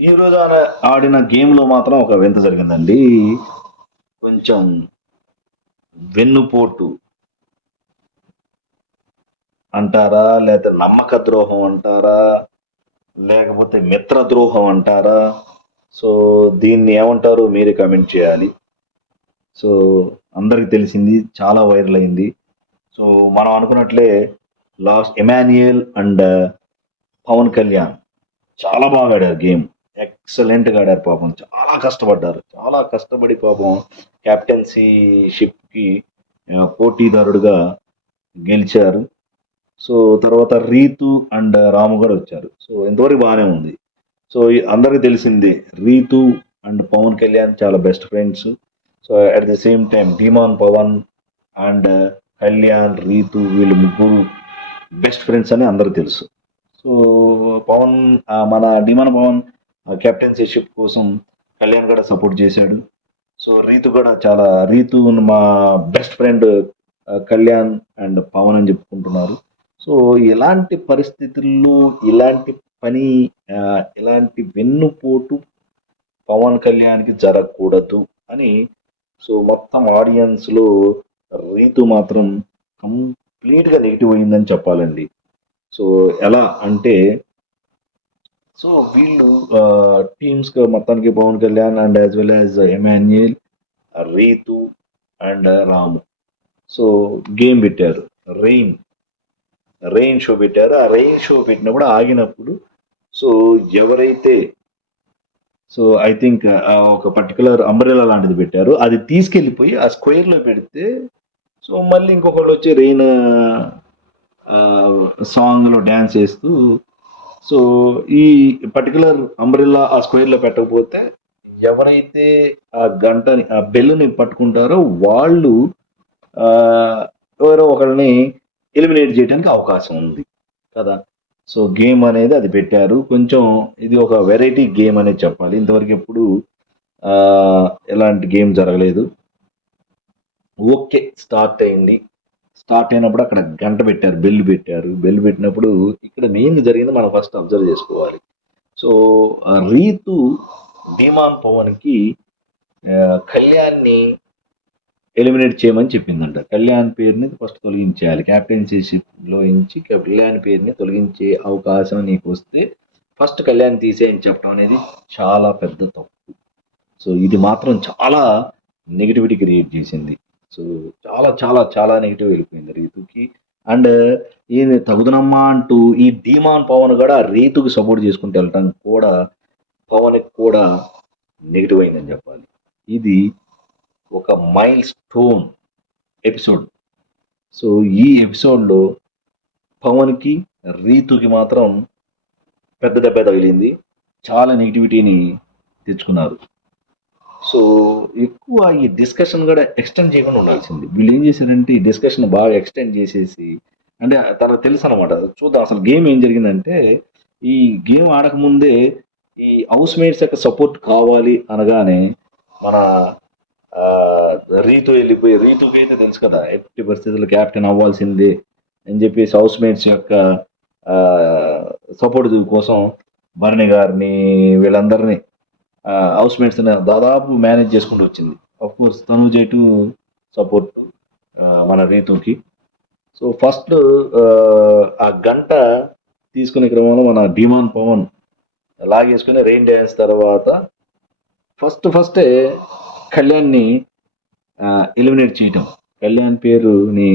ఈ రోజు ఆడ- ఆడిన గేమ్లో మాత్రం ఒక వింత జరిగిందండి. కొంచెం వెన్నుపోటు అంటారా లేకపోతే నమ్మక ద్రోహం అంటారా లేకపోతే మిత్ర ద్రోహం అంటారా? సో దీన్ని ఏమంటారు మీరే కమెంట్ చేయాలి. సో అందరికి తెలిసింది చాలా వైరల్ అయింది. సో మనం అనుకున్నట్లే లాస్ట్ ఎమాన్యుయల్ అండ్ పవన్ కళ్యాణ్ చాలా బాగా ఆడారు గేమ్. ఎక్సలెంట్ ఆడారు పాపం. చాలా కష్టపడ్డారు. చాలా కష్టపడి పాపం క్యాప్టెన్సీ షిప్కి పోటీదారుడుగా గెలిచారు. సో తర్వాత రీతు అండ్ రాము కూడా వచ్చారు. సో ఇంతవరకు బాగానే ఉంది. సో అందరికీ తెలిసిందే రీతు అండ్ పవన్ కళ్యాణ్ చాలా best friends so at the same time భీమాన్ Pawan and Kalyan Ritu వీళ్ళు ముగ్గురు బెస్ట్ ఫ్రెండ్స్ అని అందరికీ తెలుసు. సో పవన్ మన డిమాన్ పవన్ కెప్టెన్సీషిప్ కోసం కళ్యాణ్ కూడా సపోర్ట్ చేశాడు. సో రీతు కూడా చాలా రీతు మా best friend Kalyan and Pawan అని చెప్పుకుంటున్నారు. సో ఇలాంటి పరిస్థితుల్లో ఇలాంటి పని ఇలాంటి వెన్నుపోటు పవన్ కళ్యాణ్కి జరగకూడదు అని సో మొత్తం ఆడియన్స్లో రీతు మాత్రం కంప్లీట్గా నెగిటివ్ అయిందని చెప్పాలండి. సో ఎలా అంటే సో వీళ్ళు టీమ్స్ మొత్తానికి Pawan Kalyan and as well as Emmanuel Ritu and Ramu so game పెట్టారు. రెయిన్ రెయిన్ షో పెట్టారు. ఆ రెయిన్ షో పెట్టినప్పుడు ఆగినప్పుడు సో ఎవరైతే సో ఐ థింక్ ఒక పర్టికులర్ అంబ్రెలా లాంటిది పెట్టారు. అది తీసుకెళ్ళిపోయి ఆ స్క్వేర్లో పెడితే సో మళ్ళీ ఇంకొకళ్ళు వచ్చి రెయిన్ సాంగ్లో డ్యాన్స్ చేస్తూ సో ఈ పర్టికులర్ అంబ్రెల్లా ఆ స్క్వేర్లో పెట్టకపోతే ఎవరైతే ఆ గంటని ఆ బెల్లుని పట్టుకుంటారో వాళ్ళు ఎవరో ఒకరిని ఎలిమినేట్ చేయడానికి అవకాశం ఉంది కదా. సో గేమ్ అనేది అది పెట్టారు. కొంచెం ఇది ఒక వెరైటీ గేమ్ అనేది చెప్పాలి. ఇంతవరకు ఎప్పుడు ఎలాంటి గేమ్ జరగలేదు. ఓకే స్టార్ట్ అయింది. స్టార్ట్ అయినప్పుడు అక్కడ గంట పెట్టారు బెల్ పెట్టారు. బెల్ పెట్టినప్పుడు ఇక్కడ మెయిన్ జరిగింది మనం ఫస్ట్ అబ్జర్వ్ చేసుకోవాలి. సో ఆ రీతు భీమాన్ పవన్కి కళ్యాణ్ని ఎలిమినేట్ చేయమని చెప్పిందంట. కళ్యాణ్ పేరుని ఫస్ట్ తొలగించేయాలి. క్యాప్టెన్సీషిప్లో నుంచి కళ్యాణ్ పేరుని తొలగించే అవకాశం నీకు వస్తే ఫస్ట్ కళ్యాణ్ తీసేయని చెప్పడం అనేది చాలా పెద్ద తప్పు. సో ఇది మాత్రం చాలా నెగిటివిటీ క్రియేట్ చేసింది. సో చాలా చాలా చాలా నెగిటివ్ వెళ్ళిపోయింది రీతుకి. అండ్ ఈయన తగుదనమ్మా అంటూ ఈ ధీమాన్ పవన్ కూడా రీతుకి సపోర్ట్ చేసుకుంటూ వెళ్ళటం కూడా పవన్కి కూడా నెగిటివ్ అయిందని చెప్పాలి. ఇది ఒక మైల్ స్టోన్ ఎపిసోడ్ సో ఈ ఎపిసోడ్లో పవన్కి రీతుకి మాత్రం పెద్ద దెబ్బ తగిలింది. చాలా నెగిటివిటీని తెచ్చుకున్నారు. సో ఎక్కువ ఈ డిస్కషన్ కూడా ఎక్స్టెండ్ చేయకుండా ఉండాల్సింది. వీళ్ళు ఏం చేశారంటే ఈ డిస్కషన్ బాగా ఎక్స్టెండ్ చేసేసి అంటే తనకు తెలుసు అనమాట చూద్దాం అసలు గేమ్ ఏం జరిగిందంటే ఈ గేమ్ ఆడకముందే ఈ హౌస్ మేట్స్ యొక్క సపోర్ట్ కావాలి అనగానే మన రీతు వెళ్ళిపోయి రీతుకి అయితే తెలుసు కదా ఎట్టి పరిస్థితుల్లో క్యాప్టెన్ అవ్వాల్సిందే అని చెప్పేసి హౌస్ మేట్స్ యొక్క సపోర్ట్ కోసం భరణి గారిని వీళ్ళందరినీ హౌస్ మేట్స్ దాదాపు మేనేజ్ చేసుకుంటూ వచ్చింది. అఫ్ కోర్స్ తను జైటు సపోర్ట్ మన రీతుకి. సో ఫస్ట్ ఆ గంట తీసుకునే క్రమంలో మన డిమాన్ పవన్ లాగేసుకుని రెయిన్ డ్యాన్స్ తర్వాత ఫస్ట్ ఫస్టే కళ్యాణ్ని ఎలిమినేట్ చేయటం. కళ్యాణ్ పేరుని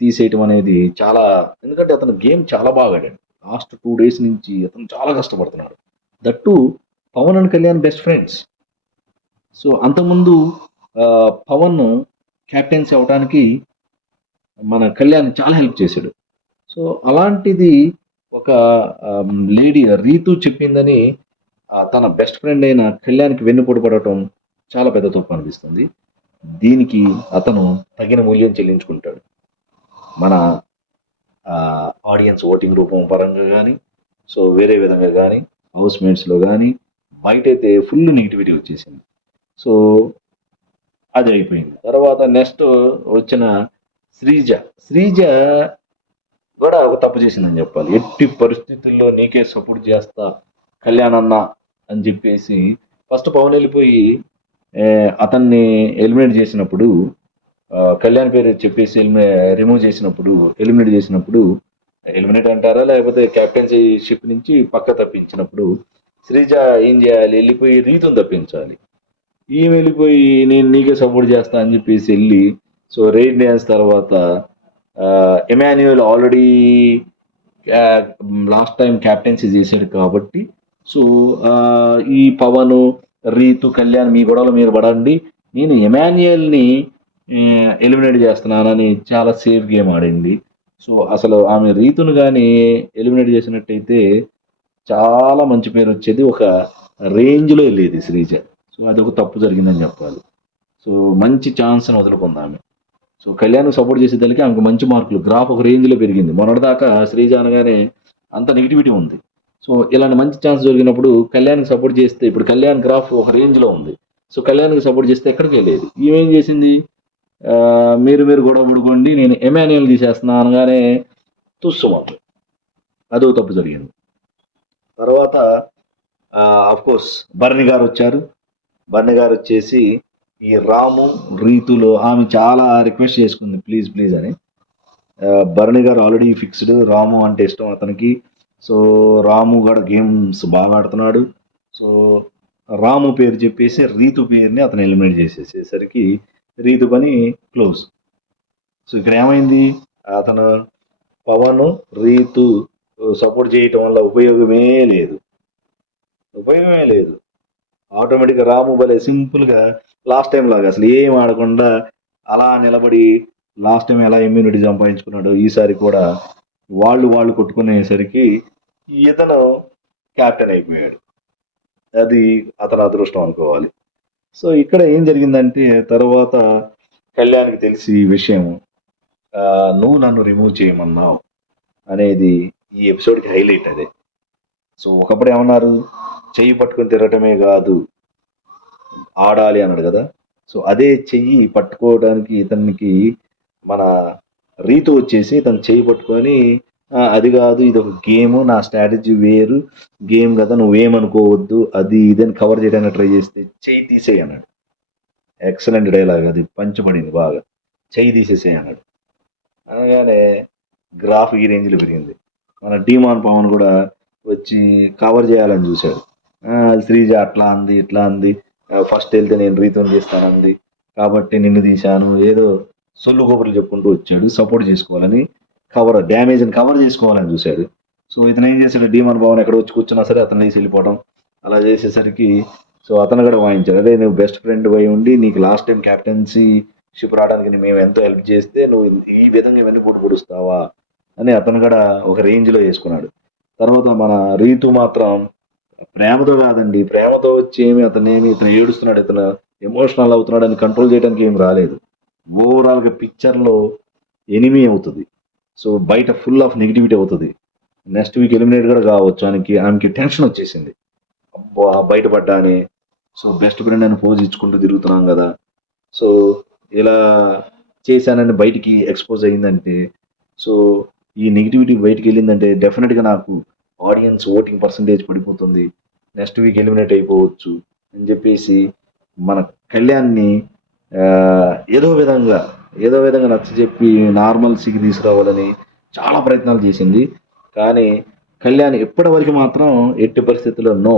తీసేయటం అనేది చాలా ఎందుకంటే అతను గేమ్ చాలా బాగా ఆడాడు. లాస్ట్ టూ డేస్ నుంచి అతను చాలా కష్టపడుతున్నాడు. That Pawan and Kalyan best friends so అంతకుముందు పవన్ క్యాప్టెన్సీ అవడానికి మన కళ్యాణ్ చాలా హెల్ప్ చేశాడు. సో అలాంటిది ఒక లేడీ రీతు చెప్పిందని తన బెస్ట్ ఫ్రెండ్ అయిన కళ్యాణ్కి వెన్నుపోటు పడటం చాలా పెద్ద తప్పు అనిపిస్తుంది. దీనికి అతను తగిన మూల్యం చెల్లించుకుంటాడు. మన ఆడియన్స్ ఓటింగ్ రూపం పరంగా కానీ సో వేరే విధంగా కానీ హౌస్ మేట్స్లో కానీ బయట అయితే ఫుల్ నెగిటివిటీ వచ్చేసింది. సో అది అయిపోయింది. తర్వాత నెక్స్ట్ వచ్చిన శ్రీజ. శ్రీజ కూడా ఒక తప్పు చేసిందని చెప్పాలి. ఎట్టి పరిస్థితుల్లో నీకే సపోర్ట్ చేస్తా కళ్యాణ్ అన్న అని చెప్పేసి ఫస్ట్ పవన్ వెళ్ళిపోయి అతన్ని ఎలిమినేట్ చేసినప్పుడు కళ్యాణ్ పేరు చెప్పేసి రిమూవ్ చేసినప్పుడు ఎలిమినేట్ చేసినప్పుడు ఎలిమినేట్ అంటారా? లేకపోతే కెప్టెన్సీ షిప్ నుంచి పక్క తప్పించినప్పుడు శ్రీజ ఏం చేయాలి? వెళ్ళిపోయి రీతుని తప్పించాలి. ఈమె వెళ్ళిపోయి నేను నీకే సపోర్ట్ చేస్తా అని చెప్పేసి వెళ్ళి సో రెయిన్ డ్యాన్స్ తర్వాత Emmanuel already last time captaincy చేశాడు కాబట్టి సో ఈ పవన్ రీతు కళ్యాణ్ మీ గొడవలు మీరు పడండి. నేను ఎమాన్యుయల్ని ఎలిమినేట్ చేస్తున్నానని చాలా సేఫ్ గేమ్ ఆడింది. సో అసలు ఆమె రీతును కానీ ఎలిమినేట్ చేసినట్టయితే చాలా మంచి పేరు వచ్చేది ఒక రేంజ్లో వెళ్ళేది శ్రీజ. సో అది ఒక తప్పు జరిగిందని చెప్పాలి. సో మంచి ఛాన్స్ని వదులుకుందామె సో కళ్యాణ్ సపోర్ట్ చేసేదానికి ఆమెకు మంచి మార్కులు. గ్రాఫ్ ఒక రేంజ్లో పెరిగింది. మొన్నటిదాకా శ్రీజ అనగానే అంత నెగిటివిటీ ఉంది. సో ఇలాంటి మంచి ఛాన్స్ దొరికినప్పుడు కళ్యాణ్కి సపోర్ట్ చేస్తే ఇప్పుడు కళ్యాణ్ గ్రాఫ్ ఒక రేంజ్లో ఉంది. సో కళ్యాణ్కి సపోర్ట్ చేస్తే ఎక్కడికి వెళ్ళేది? ఈమెం చేసింది? మీరు మీరు గొడవ పడుకోండి నేను ఎమాన్యుయల్ తీసేస్తున్నా అనగానే తుస్సుమంది అదో తప్పు జరిగింది. తర్వాత కోర్స్ బర్ని గారు వచ్చారు. భరణి గారు వచ్చేసి ఈ రాము రీతులో ఆమె చాలా రిక్వెస్ట్ చేసుకుంది ప్లీజ్ ప్లీజ్ అని. భరణి గారు ఆల్రెడీ ఫిక్స్డ్ రాము అంటే ఇష్టం అతనికి. సో రాము కూడా గేమ్స్ బాగా ఆడుతున్నాడు. సో రాము పేరు చెప్పేసి రీతు పేరుని అతను ఎలిమినేట్ చేసేసేసరికి రీతు పని క్లోజ్ సో ఇక్కడ ఏమైంది? అతను పవన్ రీతు సపోర్ట్ చేయటం వల్ల ఉపయోగమే లేదు. ఉపయోగమే లేదు. ఆటోమేటిక్గా రాము భలే సింపుల్గా లాస్ట్ టైం లాగా అసలు ఏం ఆడకుండా అలా నిలబడి లాస్ట్ టైం ఎలా ఇమ్యూనిటీ సంపాదించుకున్నాడు ఈసారి కూడా వాళ్ళు వాళ్ళు కొట్టుకునేసరికి ఇతను క్యాప్టెన్ అయిపోయాడు. అది అతను అదృష్టం అనుకోవాలి. సో ఇక్కడ ఏం జరిగిందంటే తర్వాత కళ్యాణ్కి తెలిసి ఈ విషయం నువ్వు నన్ను రిమూవ్ చేయమన్నావు అనేది ఈ ఎపిసోడ్కి హైలైట్ అదే. సో ఒకప్పుడు ఏమన్నారు? చెయ్యి పట్టుకొని తిరగటమే కాదు ఆడాలి అన్నాడు కదా. సో అదే చెయ్యి పట్టుకోవడానికి ఇతనికి మన రీతు వచ్చేసి తను చెయ్యి పట్టుకొని అది కాదు ఇది ఒక గేమ్ నా స్ట్రాటజీ వేరు. గేమ్ కదా నువ్వేమనుకోవద్దు అది ఇదని కవర్ చేయడానికి ట్రై చేస్తే చెయ్యి తీసేయి అన్నాడు. ఎక్సలెంట్ డైలాగ్ అది పంచబడింది బాగా. చెయ్యి తీసేసేయి అన్నాడు. అనగానే గ్రాఫ్ ఈ రేంజ్లో పెరిగింది. మన డీమాన్ పవన్ కూడా వచ్చి కవర్ చేయాలని చూశాడు. శ్రీజ అట్లా అంది ఇట్లా అంది. ఫస్ట్ వెళ్తే నేను రీతోన్ చేస్తానంది. కాబట్టి నిన్ను తీశాను. ఏదో సొల్లు గొప్పలు చెప్పుకుంటూ వచ్చాడు. సపోర్ట్ చేసుకోవాలని కవర్ డ్యామేజ్ని కవర్ చేసుకోవాలని చూశాడు. సో ఇతను ఏం చేశాడు? డీమాన్ భవన్ ఎక్కడ వచ్చి కూర్చున్నా సరే అతను లేచి వెళ్ళిపోవడం. అలా చేసేసరికి సో అతను కూడా వాయించాడు. అదే నువ్వు బెస్ట్ ఫ్రెండ్ పోయి ఉండి నీకు లాస్ట్ టైం క్యాప్టెన్సీ షిప్ రావడానికి మేము ఎంతో హెల్ప్ చేస్తే నువ్వు ఈ విధంగా ఇవన్నీ పొడి పొడుస్తావా? అని అతను కూడా ఒక రేంజ్లో వేసుకున్నాడు. తర్వాత మన రీతు మాత్రం ప్రేమతో కాదండి ప్రేమతో వచ్చి ఏమి అతను ఏమి ఇతను ఏడుస్తున్నాడు ఇతను ఎమోషనల్ అవుతున్నాడు అని కంట్రోల్ చేయడానికి ఏం రాలేదు. ఓవరాల్గా పిక్చర్లో ఎనిమీ అవుతుంది. సో బయట ఫుల్ ఆఫ్ నెగిటివిటీ అవుతుంది. నెక్స్ట్ వీక్ ఎలిమినేట్ కూడా కావచ్చు ఆమెకి ఆమెకి టెన్షన్ వచ్చేసింది. అబ్బా బయటపడ్డా అని సో బెస్ట్ ఫ్రెండ్ అని పోజ్ ఇచ్చుకుంటూ తిరుగుతున్నాం కదా. సో ఇలా చేశానని బయటికి ఎక్స్పోజ్ అయ్యిందంటే సో ఈ నెగిటివిటీ బయటికి వెళ్ళిందంటే డెఫినెట్గా నాకు ఆడియన్స్ ఓటింగ్ పర్సంటేజ్ పడిపోతుంది. నెక్స్ట్ వీక్ ఎలిమినేట్ అయిపోవచ్చు అని చెప్పేసి మన కళ్యాణ్ని ఏదో విధంగా ఏదో విధంగా నచ్చ చెప్పి నార్మల్సీకి తీసుకురావాలని చాలా ప్రయత్నాలు చేసింది. కానీ కళ్యాణ్ ఎప్పటి వరకు మాత్రం ఎట్టి పరిస్థితుల్లో నో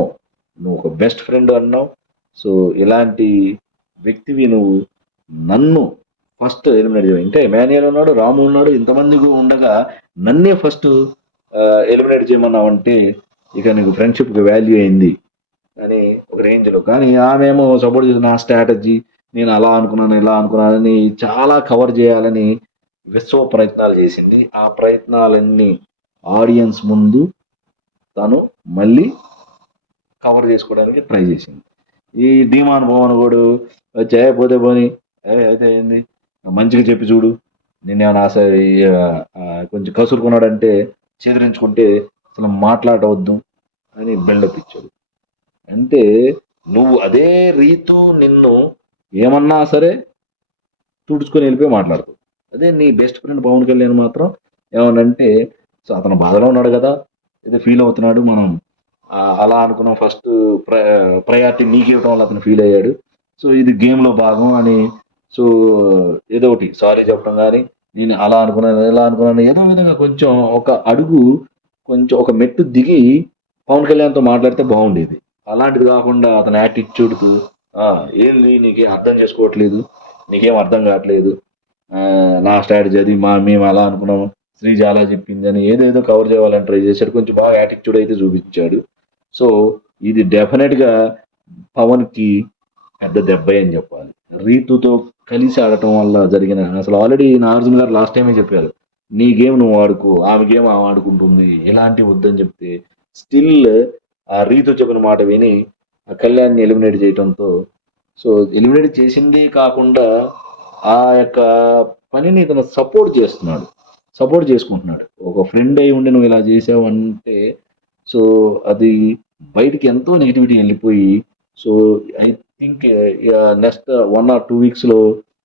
నువ్వు ఒక బెస్ట్ ఫ్రెండ్ అన్నావు. సో ఇలాంటి వ్యక్తివి నువ్వు నన్ను ఫస్ట్ ఎలిమినేట్ చేయవు ఇంకా ఎమాన్యుయల్ ఉన్నాడు రాము ఉన్నాడు ఇంతమంది ఉండగా నన్నే ఫస్ట్ ఎలిమినేట్ చేయమన్నావు అంటే ఇక నీకు ఫ్రెండ్షిప్కి వాల్యూ అయింది అని ఒక రేంజ్లో కానీ ఆమెమో సపోర్ట్ చేసిన నా స్ట్రాటజీ నేను అలా అనుకున్నాను ఇలా అనుకున్నానని చాలా కవర్ చేయాలని విశ్వ ప్రయత్నాలు చేసింది. ఆ ప్రయత్నాలన్నీ ఆడియన్స్ ముందు తను మళ్ళీ కవర్ చేసుకోవడానికి ట్రై చేసింది. ఈ డీమాన్ భవన్ కూడా చేయకపోతే పోని అయితే ఏంది? మంచిగా చెప్పి చూడు. నేనేమైనా ఆశ కొంచెం కసురుకున్నాడంటే చెదిరించుకుంటే అసలు మాట్లాడవద్దు అని బిల్డప్ ఇచ్చాడు. అంటే నువ్వు అదే రీతు నిన్ను ఏమన్నా సరే తుడుచుకొని వెళ్ళిపోయి మాట్లాడుతావు అదే నీ బెస్ట్ ఫ్రెండ్ పవన్ కళ్యాణ్ మాత్రం ఏమనంటే సో అతను బాధలో ఉన్నాడు కదా ఏదో ఫీల్ అవుతున్నాడు మనం అలా అనుకున్నాం ఫస్ట్ ప్రయారిటీ నీకు ఇవ్వడం వల్ల అతను ఫీల్ అయ్యాడు. సో ఇది గేమ్లో భాగం అని సో ఏదో ఒకటి సారీ చెప్పడం కానీ నేను అలా అనుకున్నాను ఇలా అనుకున్నాను ఏదో విధంగా కొంచెం ఒక అడుగు కొంచెం ఒక మెట్టు దిగి పవన్ కళ్యాణ్తో మాట్లాడితే బాగుండేది. అలాంటిది కాకుండా అతని యాటిట్యూడ్కు ఏంది నీకేం అర్థం చేసుకోవట్లేదు నీకేం అర్థం కావట్లేదు నా స్ట్రాటజీ అది మా మేము అలా అనుకున్నాము శ్రీజ అలా చెప్పింది అని ఏదేదో కవర్ చేయాలని ట్రై చేశాడు కొంచెం బాగా యాటిట్యూడ్ అయితే చూపించాడు. సో ఇది డెఫినెట్గా పవన్కి పెద్ద దెబ్బ అని చెప్పాలి. రీతుతో కలిసి ఆడటం వల్ల జరిగిన అసలు ఆల్రెడీ నాగార్జున గారు లాస్ట్ టైమే చెప్పారు నీ గేమ్ నువ్వు ఆడుకో ఆమె గేమ్ ఆమె ఆడుకుంటుంది ఎలాంటి వద్దని చెప్తే స్టిల్ ఆ రీతు చెప్పిన మాట విని ఆ కళ్యాణ్ని ఎలిమినేట్ చేయడంతో సో ఎలిమినేట్ చేసింది కాకుండా ఆ యొక్క పనిని తను సపోర్ట్ చేస్తున్నాడు. సపోర్ట్ చేసుకుంటున్నాడు. ఒక ఫ్రెండ్ అయి ఉండి నువ్వు ఇలా చేసావు అంటే సో అది బయటికి ఎంతో నెగిటివిటీ వెళ్ళిపోయి so I think next one or two వీక్స్లో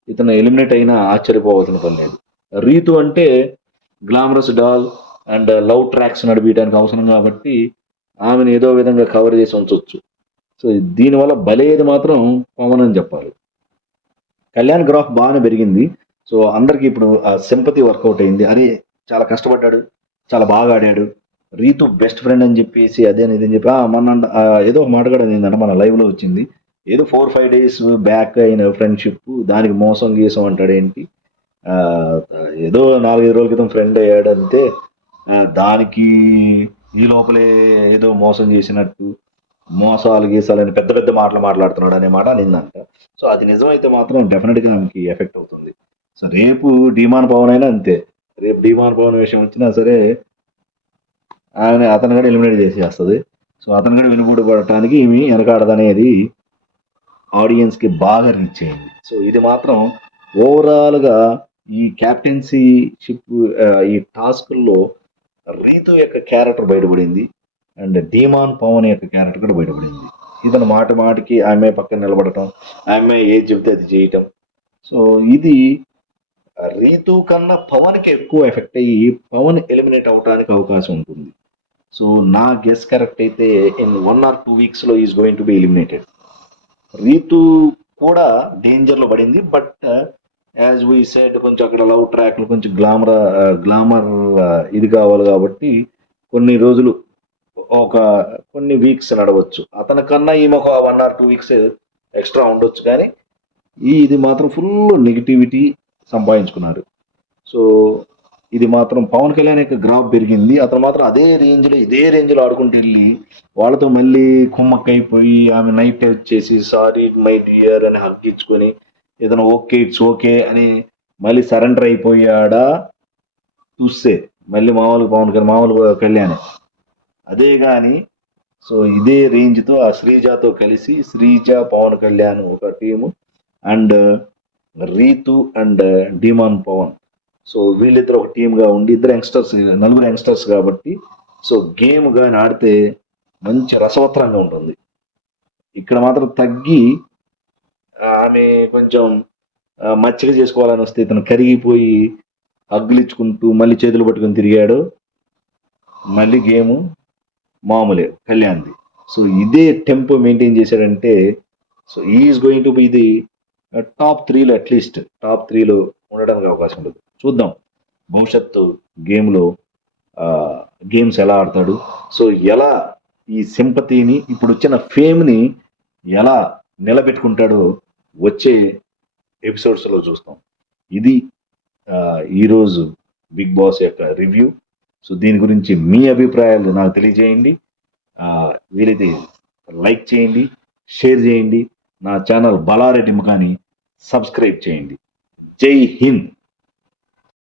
ఇతను ఎలిమినేట్ అయినా ఆశ్చర్యపోవాల్సిన పని లేదు. రీతు అంటే glamorous doll and love tracks నడిపించడానికి అవసరం కాబట్టి ఆమెను ఏదో విధంగా కవర్ చేసి ఉంచవచ్చు సో దీనివల్ల బలేది మాత్రం పవన్ అని చెప్పాలి. కళ్యాణ్ గ్రాఫ్ బాగానే పెరిగింది. సో అందరికీ ఇప్పుడు ఆ సింపతి వర్కౌట్ అయింది. అరే చాలా కష్టపడ్డాడు. చాలా బాగా ఆడాడు. రీతు బెస్ట్ ఫ్రెండ్ అని చెప్పేసి అదే అనేది అని చెప్పి మన ఏదో మాట్లాడేది మాట మన లైవ్లో వచ్చింది. ఏదో ఫోర్ ఫైవ్ డేస్ బ్యాక్ అయిన ఫ్రెండ్షిప్ దానికి మోసం గీసం అంటాడు ఏంటి ఏదో నాలుగైదు రోజుల క్రితం ఫ్రెండ్ అయ్యాడు అంతే దానికి ఈ లోపలే ఏదో మోసం చేసినట్టు మోసాలు గీసాలని పెద్ద పెద్ద మాటలు మాట్లాడుతున్నాడు అనే మాట నిందంట సో అది నిజమైతే మాత్రం డెఫినెట్గా ఆమెకి ఎఫెక్ట్ అవుతుంది. సో రేపు డిమాన్ పవన్ అయినా అంతే. రేపు డిమాన్ పవన్ విషయం వచ్చినా సరే ఆయన అతను కూడా ఎలిమినేట్ చేసేస్తుంది. సో అతను కూడా వినుగూడు పడటానికి ఈమె వెనకాడదనేది ఆడియన్స్కి బాగా రీచ్ అయింది. సో ఇది మాత్రం ఓవరాల్గా ఈ క్యాప్టెన్సీ షిప్ ఈ టాస్క్ల్లో రీతు యొక్క క్యారెక్టర్ బయటపడింది అండ్ డీమాన్ పవన్ యొక్క క్యారెక్టర్ కూడా బయటపడింది. ఇతను మాట మాటికి ఆమె పక్కన నిలబడటం ఆమె ఏది చెబితే అది చేయటం. సో ఇది రీతు కన్నా పవన్కి ఎక్కువ ఎఫెక్ట్ అయ్యి పవన్ ఎలిమినేట్ అవడానికి అవకాశం ఉంటుంది. సో నా గెస్ కరెక్ట్ అయితే in one or two వీక్స్లో is going to be eliminated Ritu కూడా డేంజర్లో పడింది బట్ యాజ్ వీ సెడ్ కొంచెం అక్కడ లవ్ ట్రాక్ కొంచెం గ్లామర్ గ్లామర్ uh, uh, ఇది కావాలి కాబట్టి కొన్ని రోజులు ఒక కొన్ని వీక్స్ నడవచ్చు. అతని కన్నా ఈమె ఒక one or two weeks extra ఉండొచ్చు కానీ ఈ ఇది మాత్రం ఫుల్ నెగిటివిటీ సంపాదించుకున్నారు. సో ఇది మాత్రం పవన్ కళ్యాణ్ యొక్క గ్రాఫ్ పెరిగింది. అతను మాత్రం అదే రేంజ్లో ఇదే రేంజ్లో ఆడుకుంటూ వెళ్ళి వాళ్ళతో మళ్ళీ కుమ్మక్కైపోయి ఆమె నైట్ వచ్చేసి సారీ మై డియర్ అని హగ్ ఇచ్చుకొని ఏదైనా ఓకే ఇట్స్ ఓకే అని మళ్ళీ సరెండర్ అయిపోయాడా? చూస్తే మళ్ళీ మామూలు పవన్ కళ్యాణ్ మామూలు కళ్యాణ్. అదే కానీ సో ఇదే రేంజ్తో ఆ శ్రీజాతో కలిసి శ్రీజ పవన్ కళ్యాణ్ ఒక team and Rithu and demon Pawan. So వీళ్ళిద్దరు ఒక టీమ్గా ఉండి ఇద్దరు యంగ్స్టర్స్ నలుగురు యంగ్స్టర్స్ కాబట్టి సో గేమ్ కానీ ఆడితే మంచి రసవత్రంగా ఉంటుంది. ఇక్కడ మాత్రం తగ్గి ఆమె కొంచెం మచ్చిక చేసుకోవాలని వస్తే ఇతను కరిగిపోయి అగ్గులిచ్చుకుంటూ మళ్ళీ చేతులు పట్టుకొని తిరిగాడు. మళ్ళీ గేమ్ మామూలే కళ్యాణ్ది. సో ఇదే టెంపో మెయింటైన్ చేశాడంటే so is going to be ఇది టాప్ త్రీలో అట్లీస్ట్ టాప్ త్రీలో ఉండడానికి అవకాశం ఉండదు. చూద్దాం. భవిష్యత్తు గేమ్లో గేమ్స్ ఎలా ఆడతాడు. సో ఎలా ఈ సింపతిని ఇప్పుడు వచ్చిన ఫేమ్ని ఎలా నిలబెట్టుకుంటాడో వచ్చే ఎపిసోడ్స్లో చూస్తాం. ఇది ఈరోజు బిగ్ బాస్ యొక్క రివ్యూ. సో దీని గురించి మీ అభిప్రాయాలు నాకు తెలియజేయండి. వీలైతే లైక్ చేయండి షేర్ చేయండి. నా ఛానల్ బలారెడ్డి ముఖాని సబ్స్క్రైబ్ చేయండి. జై హింద్!